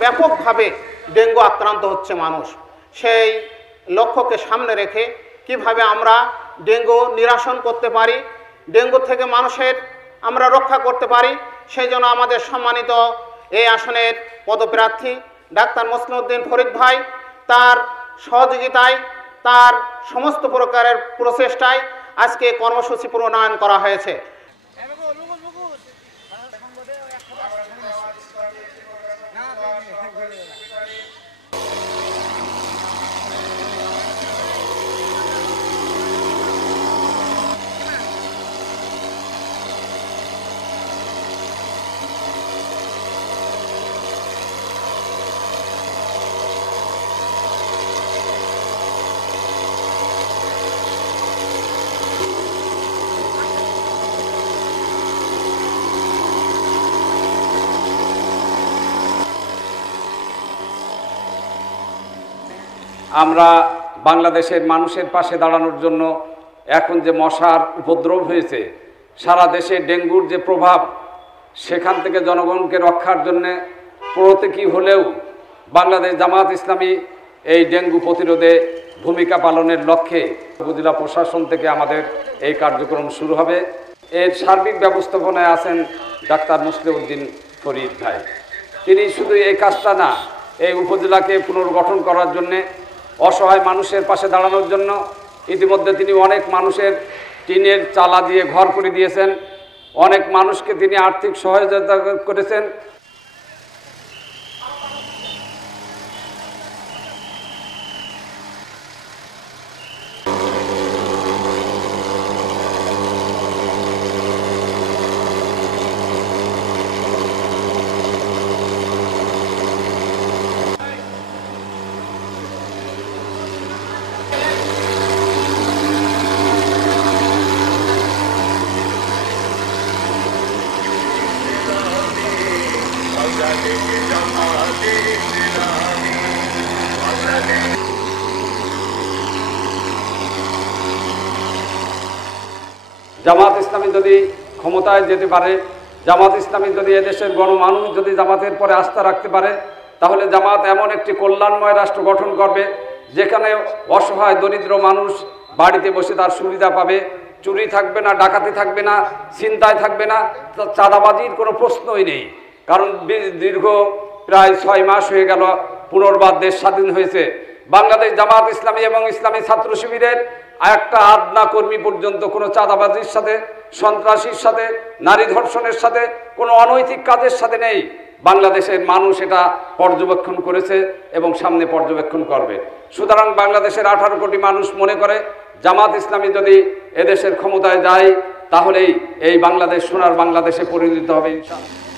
ব্যাপকভাবে ডেঙ্গু আক্রান্ত হচ্ছে মানুষ। সেই লক্ষ্যকে সামনে রেখে কিভাবে আমরা ডেঙ্গু নিরসন করতে পারি, ডেঙ্গু থেকে মানুষের আমরা রক্ষা করতে পারি, সেই জন্য আমাদের সম্মানিত এই আসনের পদপ্রার্থী ডাক্তার মসলিউদ্দিন ফরিদ ভাই তার সহযোগিতায়, তার সমস্ত প্রকারের প্রচেষ্টায় আজকে কর্মসূচি প্রণয়ন করা হয়েছে। আমরা বাংলাদেশের মানুষের পাশে দাঁড়ানোর জন্য এখন যে মশার উপদ্রব হয়েছে, সারা দেশে ডেঙ্গুর যে প্রভাব, সেখান থেকে জনগণকে রক্ষার জন্য প্রতীকী হলেও বাংলাদেশ জামায়াত ইসলামী এই ডেঙ্গু প্রতিরোধে ভূমিকা পালনের লক্ষ্যে উপজেলা প্রশাসন থেকে আমাদের এই কার্যক্রম শুরু হবে। এর সার্বিক ব্যবস্থাপনায় আছেন ডাক্তার মসলিউদ্দিন ফরিদ ভাই। তিনি শুধু এই কাজটা না, এই উপজেলাকে পুনর্গঠন করার জন্যে, অসহায় মানুষের পাশে দাঁড়ানোর জন্য ইতিমধ্যে তিনি অনেক মানুষের টিনের চালা দিয়ে ঘর করে দিয়েছেন, অনেক মানুষকে তিনি আর্থিক সহায়তা করেছেন। জামাত ইসলামী যদি ক্ষমতায় যেতে পারে, জামাত ইসলামী যদি এদেশের গণমানুষ যদি জামাতের পরে আস্থা রাখতে পারে, তাহলে জামাত এমন একটি কল্যাণময় রাষ্ট্র গঠন করবে যেখানে অসহায় দরিদ্র মানুষ বাড়িতে বসে তার সুবিধা পাবে, চুরি থাকবে না, ডাকাতি থাকবে না, ছিনতাই থাকবে না, চাঁদাবাজির কোনো প্রশ্নই নেই। কারণ দীর্ঘ প্রায় 6 মাস হয়ে গেল পুনর্বার দেশ স্বাধীন হয়েছে। বাংলাদেশ জামাত ইসলামী এবং ইসলামী ছাত্র শিবিরের একটা আদনা কর্মী পর্যন্ত কোনো চাঁদাবাজির সাথে, সন্ত্রাসীর সাথে, নারী ধর্ষণের সাথে, কোনো অনৈতিক কাজের সাথে নেই। বাংলাদেশের মানুষ এটা পর্যবেক্ষণ করেছে এবং সামনে পর্যবেক্ষণ করবে। সুতরাং বাংলাদেশের 18 কোটি মানুষ মনে করে জামাত ইসলামী যদি এদেশের ক্ষমতায় যায়, তাহলেই এই বাংলাদেশ সোনার বাংলাদেশে পরিণত হবে ইনশাআল্লাহ।